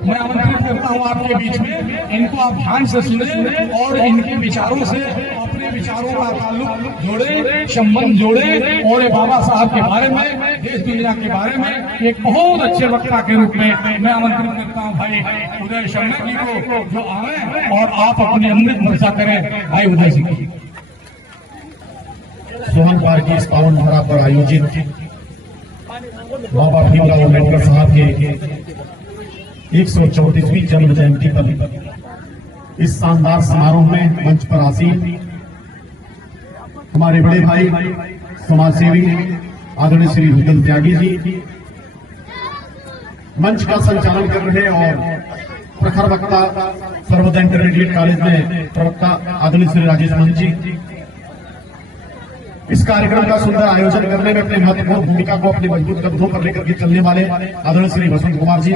मैं आमंत्रित करता हूँ आपके बीच में, इनको आप ध्यान से सुने और इनके विचारों से अपने विचारों का ताल्लुक जोड़े, संबंध जोड़े और ये बाबा साहब के बारे में, देश दुनिया के बारे में एक बहुत अच्छे वक्ता के रूप में मैं आमंत्रित करता हूँ भाई उदय शर्मा जी को, जो आए और आप अपनी अमृत वर्षा करें। भाई उदय सिंह जी। सोहन पार्क की इस पावन धरा पर आयोजित बाबा भीमराव अम्बेडकर साहब के 134वीं जन्म जयंती पर इस शानदार समारोह में मंच पर आसीन हमारे बड़े भाई समाजसेवी आदरणीय श्री रुदल त्यागी जी मंच का संचालन कर रहे और प्रखर वक्ता सर्वोदय इंटरमीडिएट कॉलेज में प्रवक्ता आदरणीय श्री राजेश महंत जी, इस कार्यक्रम का सुंदर आयोजन करने में अपनी महत्वपूर्ण भूमिका को अपने मजबूत कदमों पर लेकर के चलने वाले आदरणीय श्री वसंत कुमार जी,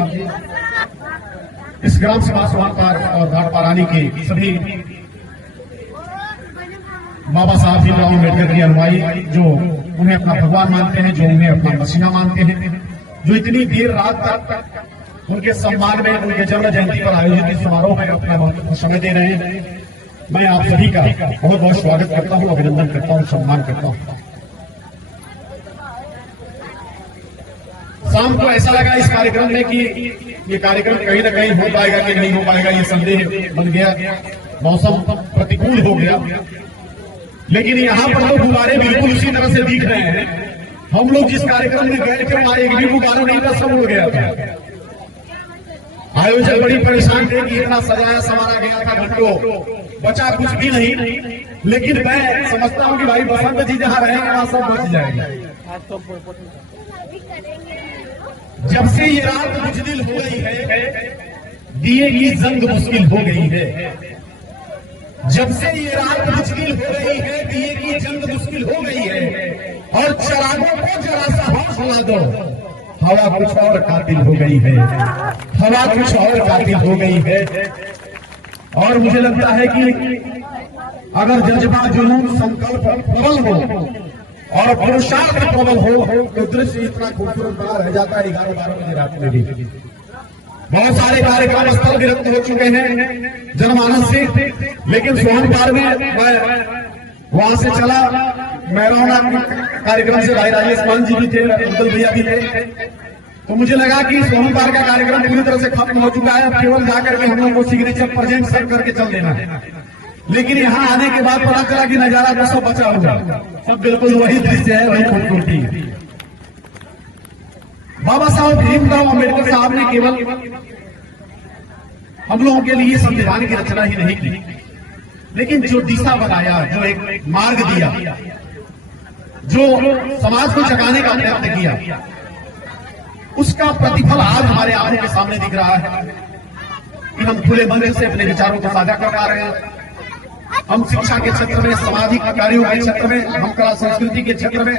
इस ग्राम सभा सोहन पार्क और घाट पारानी के सभी बाबा साहब भीमराव अम्बेडकर के अनुयायी जो उन्हें अपना भगवान मानते हैं, जो उन्हें अपना मसीहा मानते हैं, जो इतनी देर रात तक उनके सम्मान में उनके जन्म जयंती पर आयोजित इस समारोह में अपना महत्वपूर्ण समय दे रहे हैं। मैं आप सभी का बहुत बहुत स्वागत करता हूं, अभिनंदन करता हूं, सम्मान करता हूं। शाम को ऐसा लगा इस कार्यक्रम में कि ये कार्यक्रम कहीं ना कहीं हो पाएगा कि नहीं हो पाएगा, ये संदेह बन गया, मौसम प्रतिकूल हो गया, लेकिन यहाँ पर तो गुब्बारे बिल्कुल उसी तरह से दिख रहे हैं। हम लोग जिस कार्यक्रम में गए थे वहां एक भी गुब्बारा नहीं था, सब उड़ गया था। आयोजक बड़ी परेशान थे कि इतना सजाया संवारा गया था, घंटों बचा कुछ भी नहीं, लेकिन मैं समझता हूं कि भाई बसंत जी जहां रहेंगे वहां सब बच जाएगा। जब से ये रात बुझदिल हो गई है, दिए की जंग मुश्किल हो गई है। जब से ये रात मुश्किल हो गई है, दिए की जंग मुश्किल हो गई है, और चरागों को जरा सा होश ला दो, हवा कुछ और कातिल हो गई है, हवा कुछ और कातिल हो गई है। और मुझे लगता है कि अगर जज्बा जुनून संकल्प प्रबल हो और पुरुषार्थ प्रबल हो तो दृश्य इतना खूबसूरत बना रह जाता है। 11-12 बजे रात में भी बहुत सारे कार्यक्रम स्थल विरक्त हो चुके हैं जनमानस से, लेकिन सोहन पार्क में वहां से चला, मैरौना कार्यक्रम से भाई राजेश मान जी भी थे, रुदल भैया भी थे, तो मुझे लगा कि सोहन पार्क का कार्यक्रम पूरी तरह से खत्म हो चुका है, अब केवल जाकर के हम लोग को सिग्नेचर प्रेजेंट सब करके चल देना है। लेकिन यहाँ आने के बाद पता चला कि नजारा तो सब बचा हुआ, सब बिल्कुल वही दृश्य है, वही खूबसूरती है। बाबा साहब भीमराव अम्बेडकर साहब ने केवल हम लोगों के लिए संविधान की रचना ही नहीं की, लेकिन जो दिशा बनाया, जो एक मार्ग दिया, जो समाज को जगाने का प्रयत्न किया, उसका प्रतिफल आज हमारे आंखों के सामने दिख रहा है कि हम खुले मन से अपने विचारों को साझा कर पा रहे हैं। हम शिक्षा के क्षेत्र में, सामाजिक कार्यों के क्षेत्र में, हम कला संस्कृति के क्षेत्र में,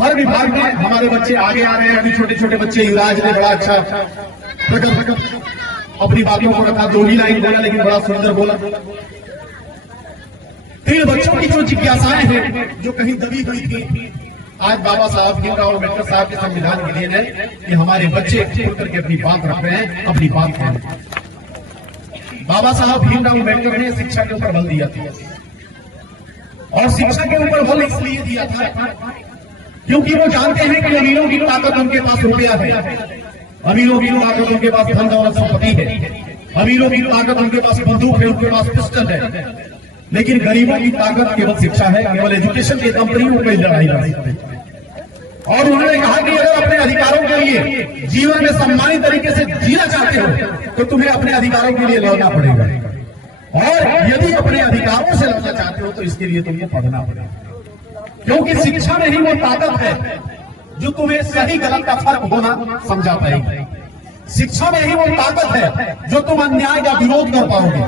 हर विभाग में हमारे बच्चे आगे आ रहे हैं। अभी छोटे छोटे बच्चे, युवराज ने बड़ा अच्छा अपनी बातों को रखा, 2 ही लाइन बोला लेकिन बड़ा सुंदर बोला। इन बच्चों की जो जिज्ञासाएं हैं, जो कहीं दबी हुई थी, आज बाबा साहब भीमराव अम्बेडकर साहब के संविधान के लिए है कि हमारे बच्चे खुल करके अपनी बात रख रहे हैं, अपनी बात कह रहे हैं। बाबा साहब भीमराव अम्बेडकर ने शिक्षा के ऊपर बल दिया था, और शिक्षा के ऊपर बल इसलिए दिया था क्योंकि वो जानते हैं कि अमीरों की ताकत उनके पास रुपया है, अमीरों की ताकत उनके पास धन दौलत संपत्ति है, अमीरों की ताकत उनके पास बंदूक है, उनके पास पिस्टल है, लेकिन गरीबों की ताकत केवल शिक्षा है, केवल एजुकेशन के दम पर ही वो कोई लड़ाई लड़ सकते हैं। और उन्होंने कहा कि अगर अपने अधिकारों के लिए जीवन में सम्मानित तरीके से जीना चाहते हो तो तुम्हें अपने अधिकारों के लिए लड़ना पड़ेगा, और यदि अपने अधिकारों से लड़ना चाहते हो तो इसके लिए तुम्हें पढ़ना पड़ेगा, क्योंकि शिक्षा में ही वो ताकत है जो तुम्हें सही गलत का फर्क होना समझा पाएगी। शिक्षा में ही वो ताकत है जो तुम अन्याय का विरोध कर पाओगे।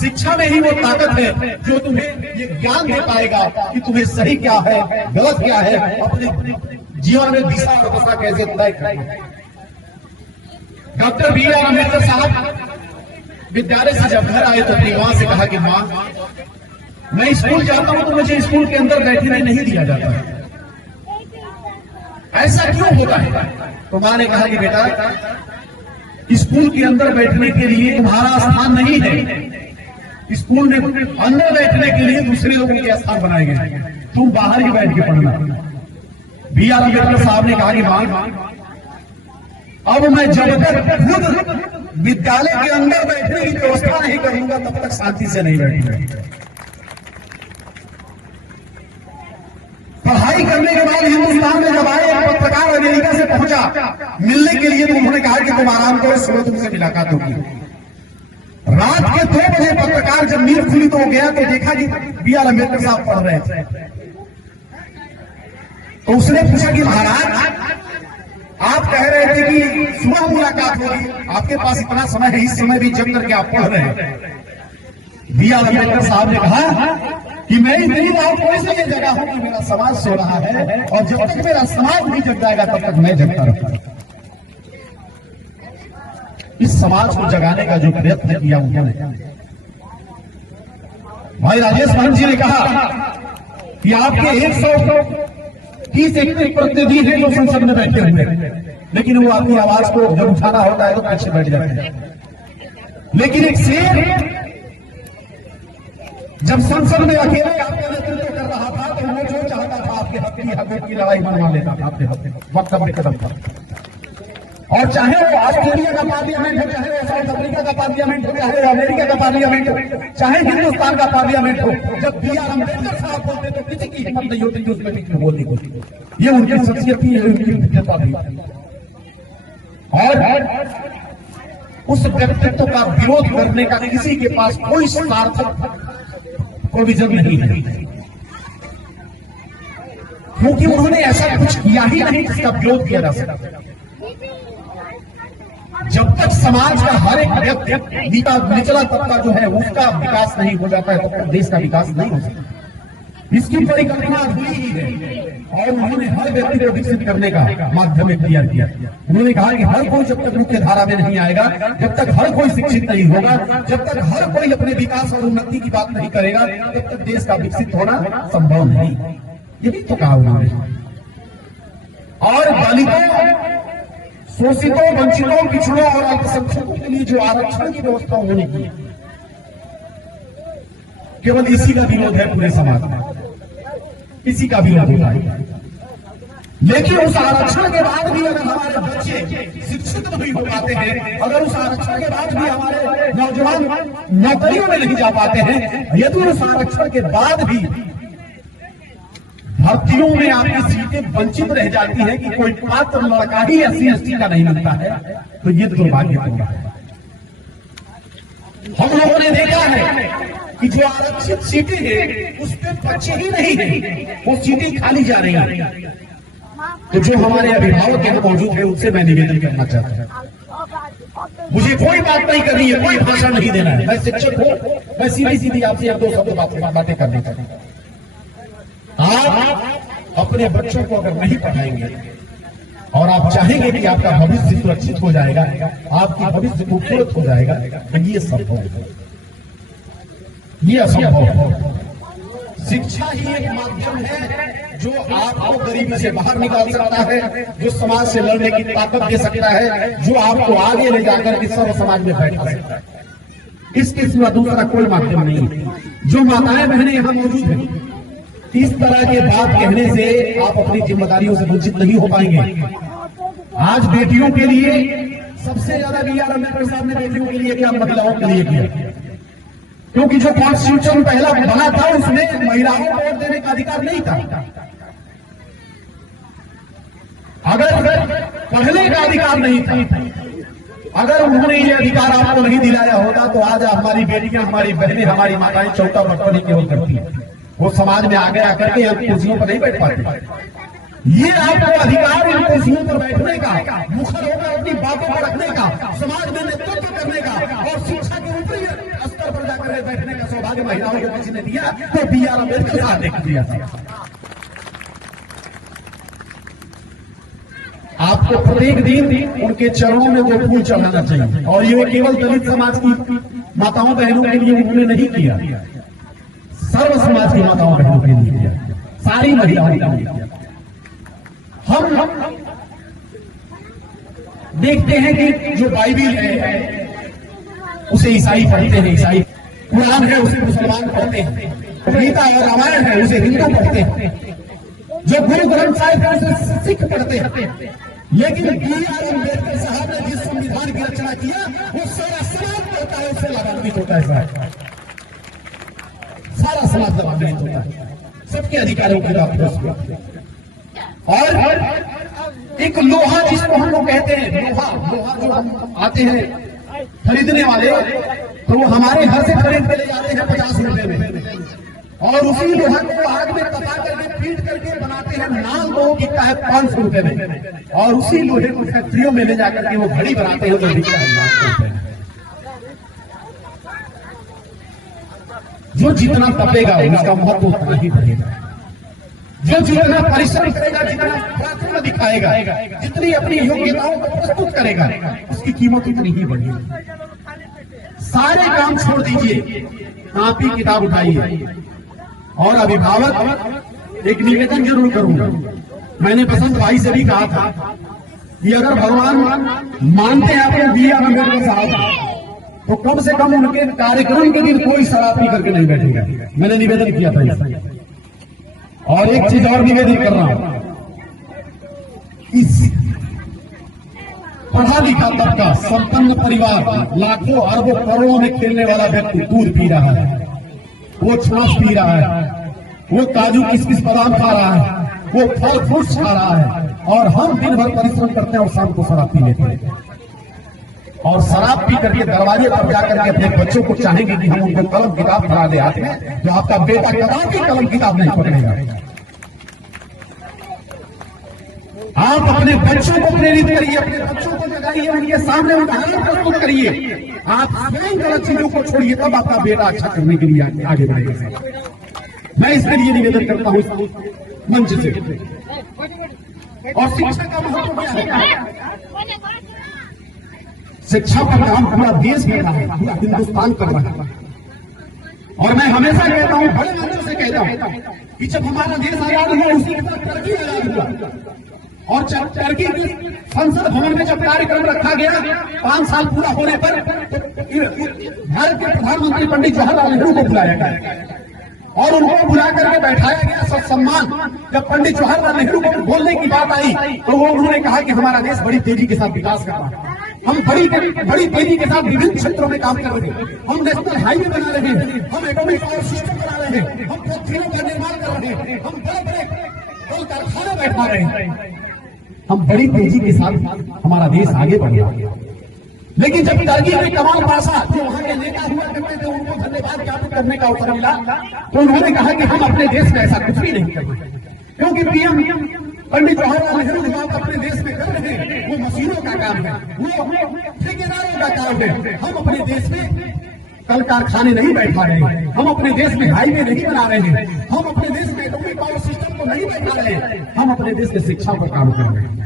शिक्षा में ही वो ताकत है जो तुम्हें ये ज्ञान दे पाएगा कि तुम्हें सही क्या है, गलत क्या है, अपने जीवन में दिशा और दशा कैसे तय करना है। डॉक्टर बी आर अम्बेडकर साहब विद्यालय से जब घर आए तो अपनी मां से कहा कि मां, मैं स्कूल जाता हूं तो मुझे स्कूल के अंदर बैठने नहीं दिया जाता है, ऐसा क्यों होता है? तो मां ने कहा कि बेटा, स्कूल के अंदर बैठने के लिए तुम्हारा स्थान नहीं है। स्कूल में अंदर बैठने के लिए दूसरे लोगों के स्थान बनाए गए हैं, तुम बाहर ही बैठ के पढ़ना। B.R. अम्बेडकर साहब ने कहा कि मां, अब मैं जब तक खुद विद्यालय के अंदर बैठने की व्यवस्था नहीं करूंगा तब तक शांति से नहीं बैठूंगा। पढ़ाई करने के बाद हिंदुस्तान में जब आए, एक पत्रकार अमेरिका से पहुंचा मिलने के लिए, तो उन्होंने कहा कि तुम आराम करो, सुबह तुमसे मुलाकात होगी। रात के 2 बजे पत्रकार जब नींद खुली तो वो गया तो देखा कि B.R. अम्बेडकर साहब पढ़ रहे थे। तो उसने पूछा कि महाराज, आप कह रहे थे कि सुबह मुलाकात होगी, आपके पास इतना समय है, इस समय भी जग करके आप पढ़ रहे हैं। B.R. अम्बेडकर साहब ने कहा कि मैं इतनी रात को इसलिए जगा हूं कि मेरा समाज सो रहा है, और जब तक मेरा समाज नहीं जग जाएगा तब तक मैं जगता रहूंगा। इस समाज को जगाने का जो प्रयत्न किया उन्होंने, भाई राजेश महंत जी ने कहा कि आपके 130 प्रतिनिधि हैं जो संसद में बैठे हुए हैं, लेकिन वो अपनी आवाज को जब उठाना होता है तो पीछे बैठ जाते हैं। लेकिन एक शेर जब संसद में अकेले आपका नेतृत्व कर रहा था तो वो जो चाहता था आपके हक की लड़ाई मनवा लेता था आपके वक्त अपने कदम पर। और चाहे वो ऑस्ट्रेलिया का पार्लियामेंट हो, चाहे वो साउथ अफ्रीका का पार्लियामेंट हो, चाहे अमेरिका का पार्लियामेंट हो, चाहे हिंदुस्तान का पार्लियामेंट हो, जब B.R. अम्बेडकर साहब बोलते तो किसी की हिम्मत नहीं होती कि उसमें बीच में बोलने को। ये उनकी शख्सियत थी, उनकी विद्वता थी। और उस व्यक्तित्व का विरोध करने का किसी के पास कोई सार्थक प्रोविजन नहीं है, क्योंकि उन्होंने ऐसा कुछ किया ही नहीं जिसका विरोध किया जा सकता। जब तक समाज का हर एक व्यक्ति, निचला तबका जो है उसका विकास नहीं हो जाता है तब तक देश का विकास नहीं हो सकता। इसकी परिकल्पना हुई ही है, और उन्होंने हर व्यक्ति को विकसित करने का माध्यम तैयार किया। उन्होंने कहा कि हर कोई जब तक मुख्य धारा में नहीं आएगा, जब तक हर कोई शिक्षित नहीं होगा, जब तक हर कोई अपने विकास और उन्नति की बात नहीं करेगा, तब तक देश का विकसित होना संभव नहीं। ये भी तो कहा उन्होंने। और दलितों, शोषितों, वंचितों, पिछड़ों और अल्पसंख्यकों के लिए जो आरक्षण की व्यवस्था होने की, केवल इसी का विरोध है पूरे समाज में, इसी का विरोध होता है। लेकिन उस आरक्षण के बाद भी अगर हमारे बच्चे शिक्षित नहीं हो पाते हैं, अगर उस आरक्षण के बाद भी हमारे नौजवान नौकरियों में नहीं जा पाते हैं, यदि उस आरक्षण के बाद भी भर्तियों में आपकी सीटें वंचित रह जाती है कि कोई पात्र लड़का ही SC/ST का नहीं मिलता है, तो ये दुर्भाग्यपूर्ण है। हम लोगों ने देखा है कि जो आरक्षित सीटें हैं उस पर बच्चे ही नहीं है, वो सीटें खाली जा रही हैं। तो जो हमारे अभिभावक यहाँ मौजूद है उनसे मैं निवेदन करना चाहता हूँ, मुझे कोई बात नहीं करनी है, कोई भाषण नहीं देना है, मैं शिक्षक हूँ, मैं सीधी सीधी आपसे 1-2 शब्द बातें करनी चाहता हूँ। आप अपने बच्चों को अगर नहीं पढ़ाएंगे और आप चाहेंगे कि आपका भविष्य सुरक्षित हो जाएगा, आपका भविष्य खूबसूरत हो जाएगा, तो ये संभव है, ये असंभव है। शिक्षा ही एक माध्यम है जो आपको गरीबी से बाहर निकाल सकता है, जो समाज से लड़ने की ताकत दे सकता है, जो आपको आगे ले जाकर इस सर्व समाज में बैठा सकता है। इसके सिवा दूसरा कोई माध्यम नहीं है। जो माताएं बहनें यहाँ मौजूद हैं, इस तरह के बात कहने से आप अपनी जिम्मेदारियों से वंचित नहीं हो पाएंगे। आज बेटियों के लिए सबसे ज्यादा B.R. अम्बेडकर साहब ने बेटियों के लिए किया, महिलाओं के लिए किया, क्योंकि जो कॉन्स्टिट्यूशन पहला बना था उसमें महिलाओं को वोट देने का अधिकार नहीं था। अगर पढ़ने का अधिकार नहीं था, अगर उन्होंने ये अधिकार आपको नहीं दिलाया होता तो आज हमारी बेटियां, हमारी बहनें, हमारी माताएं चौथा बर्तन ही केवल करती है, वो समाज में आगे आकर के कुर्सियों पर नहीं बैठ पाते। ये आपको अधिकार इन कुर्सियों पर बैठने का, मुखर होकर अपनी बातों को रखने का, समाज में नेतृत्व करने का और शिक्षा के ऊपरी स्तर पर जाकर बैठने का सौभाग्य महिलाओं को किसी ने दिया तो B.R. अम्बेडकर साहब ने दिया था। आपको प्रत्येक दिन उनके चरणों में 2 फूल चढ़ाना चाहिए, और ये केवल दलित समाज की माताओं बहनों के लिए उन्होंने नहीं किया, सर्व समाज की माताओं बहनों के लिए किया, सारी महिलाओं के लिए किया। हम देखते हैं कि जो बाइबिल है उसे ईसाई पढ़ते हैं, ईसाई कुरान है उसे मुसलमान पढ़ते हैं, गीता और रामायण है उसे हिंदू पढ़ते हैं, जो गुरु ग्रंथ साहिब है उसे सिख पढ़ते हैं। लेकिन B.R. अम्बेडकर साहब ने जिस संविधान की रचना किया वो सारा समाज पढ़ता है, उससे लाभान्वित होता है साहब, सारा समाज लाभान्वित होता है, सबके अधिकारों की बात। और एक लोहा जिसको हम लोग कहते हैं, लोहा जो हम आते हैं खरीदने वाले, तो वो हमारे घर से खरीद के ले जाते हैं 50 रुपए में, और उसी लोहा को आग में तपा करके पीट करके बनाते हैं, नाल लोहा बिकता है 500 रुपए में, और उसी लोहे को फैक्ट्रियों में ले जाकर के वो घड़ी बनाते हैं जो बिकता है 1,00,000 रुपए में। जो जितना तपेगा उसका महत्व उतना ही बढ़ेगा, जो जितना परिश्रम करेगा, जितना प्रार्थना दिखाएगा, जितनी अपनी योग्यताओं को प्रस्तुत करेगा, उसकी कीमत उतनी ही बढ़ेगी। सारे काम छोड़ दीजिए, कॉपी किताब उठाइए। और अभिभावक एक निवेदन जरूर करूंगा, मैंने बसंत भाई से भी कहा था कि अगर भगवान मानते हैं अपने B.R. अम्बेडकर साहब, तो कम से कम उनके कार्यक्रम के दिन कोई शराब पी करके नहीं बैठेगा। मैंने निवेदन किया था इससे। और एक चीज और निवेदन कर रहा हूं, इस पढ़ा लिखा तबका, संपन्न परिवार, लाखों अरबों करोड़ों में खेलने वाला व्यक्ति दूध पी रहा है, वो छाछ पी रहा है, वो काजू किशमिश बादाम खा रहा है, वो फल फ्रूट्स खा रहा है, और हम दिन भर परिश्रम करते हैं और शाम को शराब पी लेते हैं। और शराब पी करके दरवाजे पर जाकर के अपने बच्चों को चाहेंगे कि हम उनको कलम किताब पढ़ा दे हाथ में, जो आपका बेटा कदापि कलम किताब नहीं पकड़ेगा। आप अपने बच्चों को प्रेरित करिए, अपने बच्चों को जगाइए, उनके सामने उदाहरण प्रस्तुत करिए। आप स्वयं गलत चीजों को छोड़िए, तब आपका बेटा अच्छा करने के लिए आगे बढ़ेगा। मैं इसके लिए निवेदन करता हूं मंच से। और शिक्षा का महत्व क्या है? शिक्षा का काम पूरा देश कर रहा है, पूरा हिंदुस्तान कर रहा है। और मैं हमेशा कहता हूं, बड़े मंत्र से कहता हूं कि जब हमारा देश आजाद हुआ उसी के साथ टर्की आजाद हुआ, और टर्की के संसद भवन में जब कार्यक्रम रखा गया 5 साल पूरा होने पर, भारत के प्रधानमंत्री पंडित जवाहरलाल नेहरू को बुलाया गया और उनको बुला करके बैठाया गया सत्सम्मान। जब पंडित जवाहरलाल नेहरू को बोलने की बात आई तो वो उन्होंने कहा कि हमारा देश बड़ी तेजी के साथ विकास कर रहा है, हम बड़ी तेजी के साथ विभिन्न क्षेत्रों में काम कर रहे हैं, हम नेशनल हाईवे बना रहे हैं, हम एटॉमिक पावर सिस्टम बना रहे हैं, हम फैक्ट्रियों का निर्माण कर रहे हैं, हम बड़े बड़े कल कारखाने बैठा रहे हैं, हम बड़ी तेजी के साथ हमारा देश आगे बढ़ रहा है। लेकिन जब टर्की में कमाल पाशा जो वहां के नेता हुआ करते थे, उनको धन्यवाद ज्ञापित करने का अवसर मिला तो उन्होंने कहा कि हम अपने देश में ऐसा कुछ भी नहीं करेंगे, क्योंकि पीएम पंडित जवाहरलाल नेहरू जो बात अपने देश में कर रहे हैं वो मशीनों का काम है, वो ठेकेदारों का काम है। हम अपने देश में कल कारखाने नहीं बैठा रहे हैं, हम अपने देश में हाईवे नहीं बना रहे हैं, हम अपने देश में एटॉमिक पावर सिस्टम को नहीं बैठा रहे हैं, हम अपने देश में शिक्षा पर काम कर रहे हैं,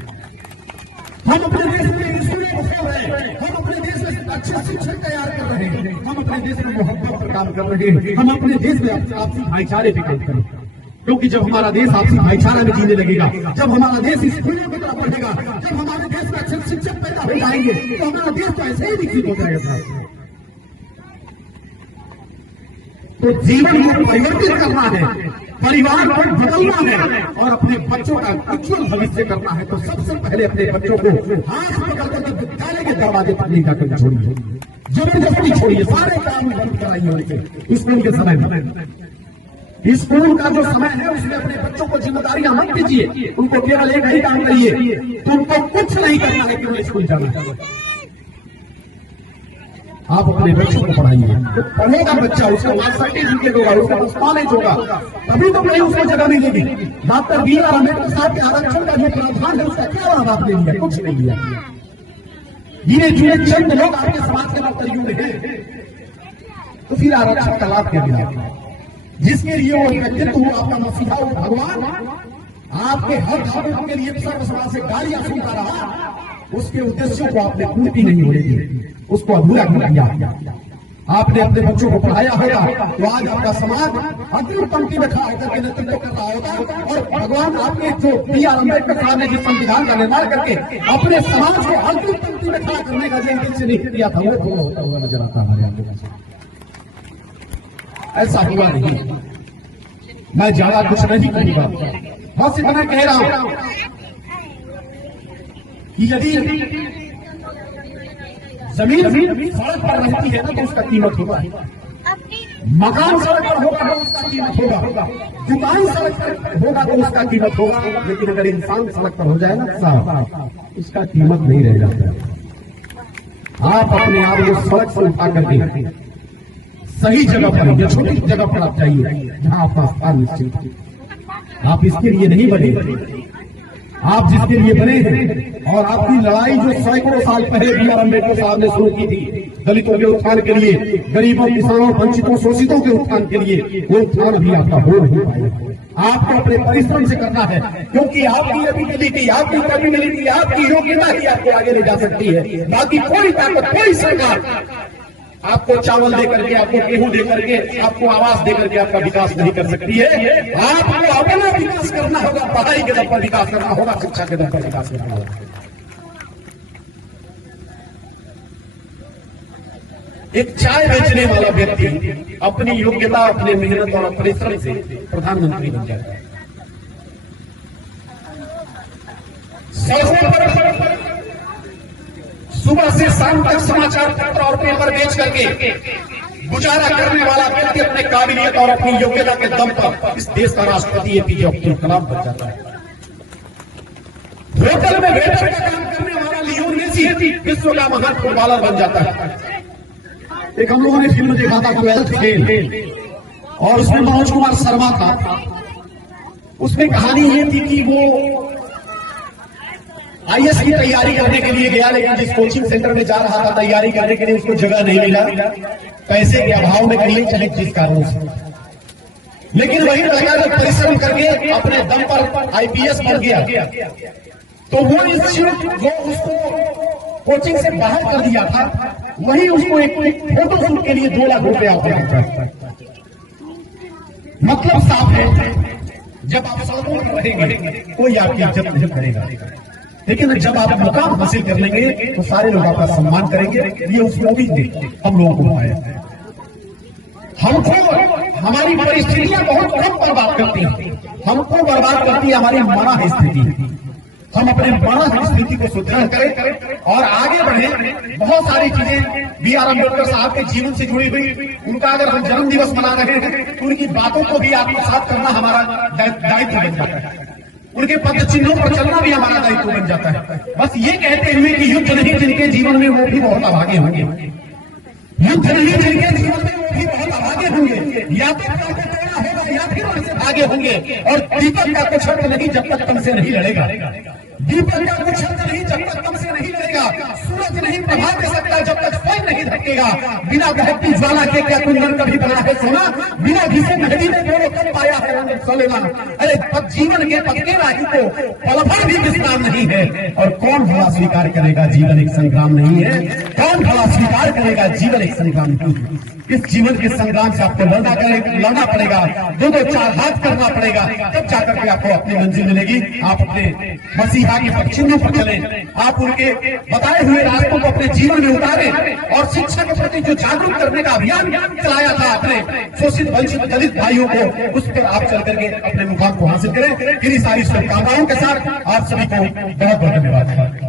हम अपने देश में स्कूल खोल रहे हैं, हम अपने देश में अच्छे शिक्षक तैयार कर रहे हैं, हम अपने देश में मोहब्बत पर काम कर रहे हैं, हम अपने देश में आपसी भाईचारे पे काम कर रहे हैं। क्योंकि जब हमारा देश आपसी भाईचारा में जीने लगेगा, जब हमारा देश स्कूलों की तरफ बढ़ेगा, जब हमारे देश में अच्छे शिक्षक पैदा हो जाएंगे तो हमारा देश तो ऐसे ही विकसित हो जाएगा। तो जीवन को परिवर्तित करना है, परिवार को बदलना है और अपने बच्चों का उज्जवल भविष्य करना है, तो सबसे पहले अपने बच्चों को हाथ पकड़ करके विद्यालय के दरवाजे पर लेकर कर छोड़िए, जबरदस्ती छोड़िए, सारे काम बंद कराइए उनके स्कूल के समय में। स्कूल का जो समय है उसमें अपने बच्चों को जिम्मेदारियां मत दीजिए, उनको केवल एक ही काम करिए, तुमको कुछ नहीं करना है, केवल स्कूल जाना है। आप अपने बच्चों को पढ़ाइए, तो पढ़ेगा बच्चा, उसको बाद सर्टिफिकेट होगा, उसका नॉलेज होगा, तभी तो कोई उसको जगह नहीं देगी। Doctor B.R. अम्बेडकर साहब के आरक्षण का जो प्रावधान है उसका क्या लाभ आपने लिया? कुछ नहीं लिया। गिने चुने चंद लोग आपके समाज के नौकरियों में हैं, तो फिर आरक्षण का लाभ क्या मिला? जिसके लिए वो व्यक्तित्व हो आपका मसीहा हो भगवान, आपके हर भावों के लिए सर्वसभा से गालियां सुनता रहा, उसके उद्देश्यों को आपने पूर्ति नहीं होने दी, उसको अधूरा कर दिया। आपने अपने बच्चों को पढ़ाया होगा तो आज आपका समाज अग्रिम पंक्ति में खड़ा होकर के नेतृत्व कर रहा होगा। और भगवान आपके जो B.R. अम्बेडकर साहब ने जिस संविधान का निर्माण करके अपने समाज को अग्रिम पंक्ति में खड़ा करने का जो उद्देश्य नहीं किया था वो पूरा होता हुआ नजर आता है। ऐसा हुआ नहीं। मैं ज्यादा कुछ नहीं कहूंगा, बस इतना कह रहा हूं कि यदि जमीन सड़क पर रहती है तो उसका कीमत होगा, मकान सड़क पर होगा तो उसका कीमत होगा, दुकान सड़क पर होगा तो उसका कीमत होगा, लेकिन अगर इंसान सड़क पर हो जाए ना साहब उसका कीमत नहीं रह जाता। आप अपने आप को सड़क से उठा करके सही जगह पर या छोटी जगह पर आप जाइए जहां आपका स्थान निश्चित है। आप इसके लिए नहीं बने, आप जिसके लिए बने हैं। और आपकी लड़ाई जो सैकड़ों साल पहले B.R. अम्बेडकर साहब ने शुरू की थी दलितों के उत्थान के लिए, गरीबों, किसानों, वंचितों, शोषितों के उत्थान के लिए, वो उत्थान भी आपका हो नहीं पाएगा। आपको अपने परिश्रम से करना है, क्योंकि आपकी एबिलिटी, आपकी कैपेबिलिटी, आपकी योग्यता ही आपको आगे ले जा सकती है। बाकी कोई ताकत, कोई सरकार आपको चावल दे करके, आपको गेहूं दे करके, आपको आवास दे करके आपका विकास नहीं कर सकती है। आपको अपना विकास करना होगा, पढ़ाई के दम पर विकास करना होगा, शिक्षा के दम पर विकास करना होगा। एक चाय बेचने वाला व्यक्ति अपनी योग्यता, अपने मेहनत और परिश्रम से प्रधानमंत्री बन जाता है। सुबह से शाम तक समाचार पत्र और पेपर बेच करके गुजारा करने वाला व्यक्ति अपने काबिलियत और अपनी योग्यता के दम पर इस देश का राष्ट्रपति APJ अब्दुल कलाम बन जाता है। होटल में वेटर का काम करने वाला लियोन मेसी विश्व का महान फुटबॉलर बन जाता है। एक हम लोगों ने फिल्म देखा था 12th फेल, और उसमें मनोज कुमार शर्मा था। उसमें कहानी ये थी कि वो IAS की तैयारी करने के लिए गया, लेकिन जिस कोचिंग सेंटर में जा रहा था तैयारी करने के लिए उसको जगह नहीं मिला, पैसे के अभाव में कहीं चले जिस कारण से। लेकिन वही लड़का जब परिश्रम करके अपने दम पर IPS बन गया तो वो इंस्टीट्यूट जो उसको कोचिंग से बाहर कर दिया था वही उसको एक फोटो शूट के लिए 2 लाख रुपया आता। मतलब साफ है, जब आप सड़कों पर रहेंगे कोई आपकी इज्जत नहीं करेगा, लेकिन जब आप मुकाम हासिल कर लेंगे तो सारे लोग आपका सम्मान करेंगे। ये उस मूवी ने हम लोगों को बताया। हमको हमारी परिस्थितियां बहुत कम बर्बाद करती हैं, हमको बर्बाद करती है हमारी मानव स्थिति। हम अपने मानव स्थिति को सुधार करें और आगे बढ़े। बहुत सारी चीजें B.R. अम्बेडकर साहब के जीवन से जुड़ी हुई, उनका अगर हम जन्म दिवस मना रहे हैं तो उनकी बातों को भी आत्मसात करना हमारा दायित्व बन जाता है, उनके पद चिन्हों पर चलना भी हमारा दायित्व बन जाता है। बस ये कहते हुए कि युद्ध नहीं जिनके जीवन में वो भी बहुत अभागे होंगे, युद्ध नहीं जिनके जीवन में वो भी बहुत अभागे होंगे, या तो होगा या फिर उनसे भागे होंगे। और दीपक का कुछ अर्थ नहीं जब तक तुमसे नहीं लड़ेगा, दीपक का कुछ अर्थ नहीं जब तक तुमसे नहीं लड़ेगा, सूरज नहीं प्रभा दे सकता जब तक स्वयं नहीं धकेगा। बिना दहकती ज्वाला के क्या कुंदन कभी बना है सोना, बिना घिसे मेहंदी ने दोनों कब पाया है रंग सोलेना। अरे तब जीवन के पक्के राही को पल भर भी विश्राम नहीं है। और कौन भला स्वीकार करेगा जीवन एक संग्राम नहीं है, कौन भला स्वीकार करेगा जीवन एक संग्राम नहीं है। इस जीवन के संग्राम से आपको लड़ना पड़ेगा, 2-2 4 हाथ करना पड़ेगा, तब जाकर के आपको अपनी मंजिल मिलेगी। आप अपने मसीहा के पक्षियों पर चलें, आप उनके बताए हुए रास्तों को अपने जीवन में उतारें और शिक्षा के प्रति जो जागरूक करने का अभियान चलाया था अपने शोषित वंचित दलित भाइयों को, उस पर आप चल करके अपने मुकाम को हासिल करें। इन्हीं सारी शुभकामनाओं के साथ आप सभी को बहुत बहुत धन्यवाद।